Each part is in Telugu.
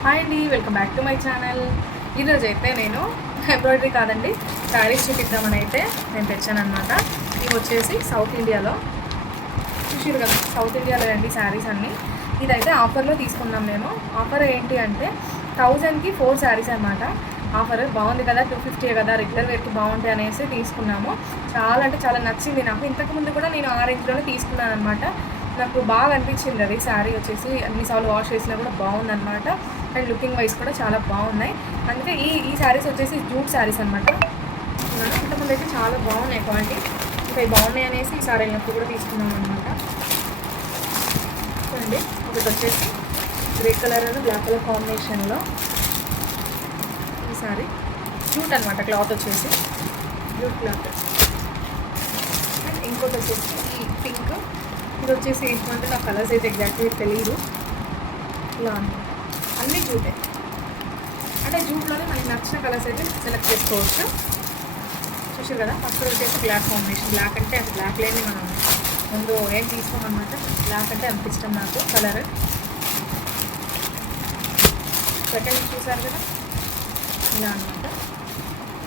హాయ్ అండి welcome back to my channel ఈరోజు అయితే నేను ఎంబ్రాయిడరీ కాదండి శారీస్ చూపిద్దామని అయితే నేను తెచ్చాను అనమాట ఇవి వచ్చేసి సౌత్ ఇండియాలో చూసారు కదా సౌత్ ఇండియాలో అండి శారీస్ అన్నీ. ఇదైతే ఆఫర్లో తీసుకున్నాం నేను ఆఫర్ ఏంటి అంటే థౌజండ్కి ఫోర్ శారీస్ అనమాట ఆఫర్ బాగుంది కదా టూ ఫిఫ్టీ కదా రెగ్యులర్ వేర్కి బాగుంటాయి అనేసి తీసుకున్నాము. చాలా అంటే చాలా నచ్చింది నాకు. ఇంతకుముందు కూడా నేను ఆ రేంజ్లోనే తీసుకున్నాను అనమాట నాకు బాగా అనిపించింది అది శారీ వచ్చేసి అన్నిసార్లు వాష్ చేసినా కూడా బాగుందన్నమాట. అండ్ లుకింగ్ వైజ్ కూడా చాలా బాగున్నాయి. అందుకే ఈ ఈ శారీస్ వచ్చేసి జూట్ శారీస్ అనమాట ఇంతకుముందు అయితే చాలా బాగున్నాయి క్వాలిటీ ఇంకా బాగున్నాయి అనేసి ఈ సారీ వెళ్ళినప్పుడు కూడా తీసుకున్నాం అనమాట చూడండి ఒకటి వచ్చేసి grey colour and black colour కాంబినేషన్లో ఈ సారీ జూట్ అనమాట క్లాత్ వచ్చేసి. Jute cloth. అండ్ ఇంకోటి వచ్చేసి ఈ పింక్. ఇది వచ్చేసి ఏంటంటే నాకు కలర్స్ అయితే ఎగ్జాక్ట్గా తెలియదు ఇలా అనమాట అన్నీ జూటే అంటే జూట్లోనే మనకి నచ్చిన కలర్స్ అయితే సెలెక్ట్ చేసుకోవచ్చు. చూసారు కదా? ఫస్ట్ వచ్చేసి బ్లాక్ కాంబినేషన్ బ్లాక్ అంటే అది బ్లాక్ లేని మనం ముందు ఏం తీసుకోమన్నమాట? బ్లాక్ అంటే అంత ఇష్టం నాకు కలర్ సెకండ్ చూసారు కదా? ఇలా అనమాట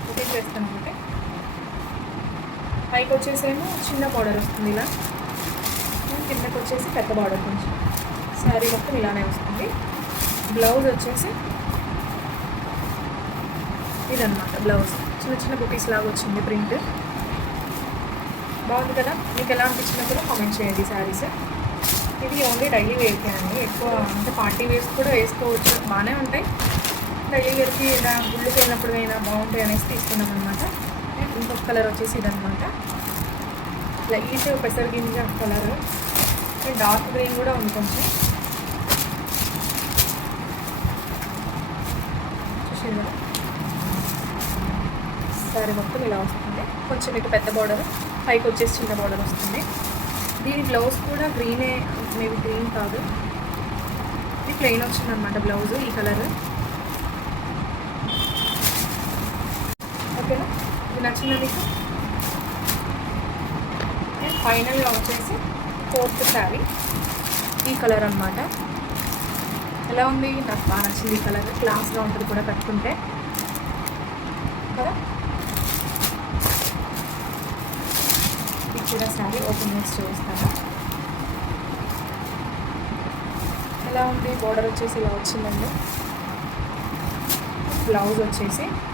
ఓకే చేస్తాను ఒకటే. పైకి వచ్చేసేమో చిన్న బార్డర్ వస్తుంది ఇలా. కిందకి వచ్చేసి పెద్ద బార్డర్ కొంచెం శారీ మొత్తం ఇలానే వస్తుంది. బ్లౌజ్ వచ్చేసి ఇదన్నమాట బ్లౌజ్ చిన్న చిన్న బుటీస్ లాగా వచ్చింది ప్రింట్ బాగుంది కదా? మీకు ఎలా అనిపించినా కూడా కామెంట్ చేయండి శారీస్ ఇది ఓన్లీ డైలీ వేర్కే అండి. ఎక్కువ అంటే పార్టీ వేర్స్ కూడా వేసుకోవచ్చు. బాగానే ఉంటాయి. డైలీ వేర్కి ఇలా గుళ్ళకి వెళ్ళినప్పుడు అయినా బాగుంటాయి అనేసి తీసుకున్నాం అనమాట ఇంకొక కలర్ వచ్చేసి ఇదనమాట లైట్ పెసర్ గింజ కలర్ డార్క్ గ్రీన్ కూడా ఉంది కొంచెం చూసారు కదా సారీ మొత్తం ఇలా వస్తుంది. కొంచెం మీకు పెద్ద బార్డర్ పైకి వచ్చేసి చిన్న బార్డర్ వస్తుంది. దీని బ్లౌజ్ కూడా గ్రీనే మేబీ గ్రీన్ కాదు. ఇది ప్లెయిన్ వచ్చిందనమాట బ్లౌజ్ ఈ కలర్ ఓకేనా? ఇది నచ్చిందా మీకు? ఫైనల్గా వచ్చేసి ఫోర్త్ శారీ. ఈ కలర్ అనమాట ఎలా ఉంది? నాకు బాగా నచ్చింది ఈ కలర్. క్లాస్గా ఉంటుంది కూడా కట్టుకుంటే. కదా? ఇది కూడా శారీ ఓపెన్ చేసి చూపిస్తాను. ఎలా ఉంది? బోర్డర్ వచ్చేసి ఇలా వచ్చిందండి. బ్లౌజ్ వచ్చేసి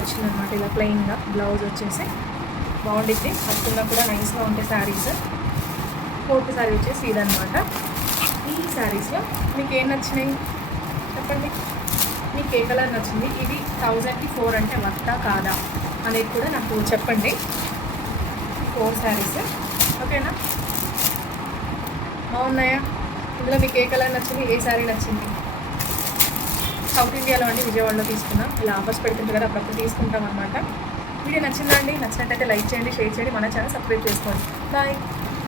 వచ్చిందనమాట ఇలా ప్లెయిన్గా బ్లౌజ్ వచ్చేసి బాగుండిద్ది. కట్టుకున్నా కూడా నైస్గా ఉండే శారీస్ ఫోర్త్ శారీ వచ్చేసి ఇదనమాట ఈ శారీస్లో మీకు ఏం నచ్చినాయి? చెప్పండి. మీకు ఏ కలర్ నచ్చింది? ఇది థౌజండ్కి ఫోర్ అంటే వత్తా కాదా అనేది కూడా నాకు చెప్పండి. ఫోర్ శారీస్ ఓకేనా? బాగున్నాయా? ఇందులో మీకు ఏ కలర్ నచ్చింది? ఏ శారీ నచ్చింది? సౌత్ ఇండియాలో అండి విజయవాడలో తీసుకున్నాం. ఇలా ఆఫర్స్ పెడుతుంటారు కదా అప్పుడప్పుడు తీసుకుంటాం అనమాట వీడియో నచ్చిందా అండి? నచ్చినట్టయితే లైక్ చేయండి షేర్ చేయండి మన ఛానల్ సబ్స్క్రైబ్ చేసుకోండి. బాయ్.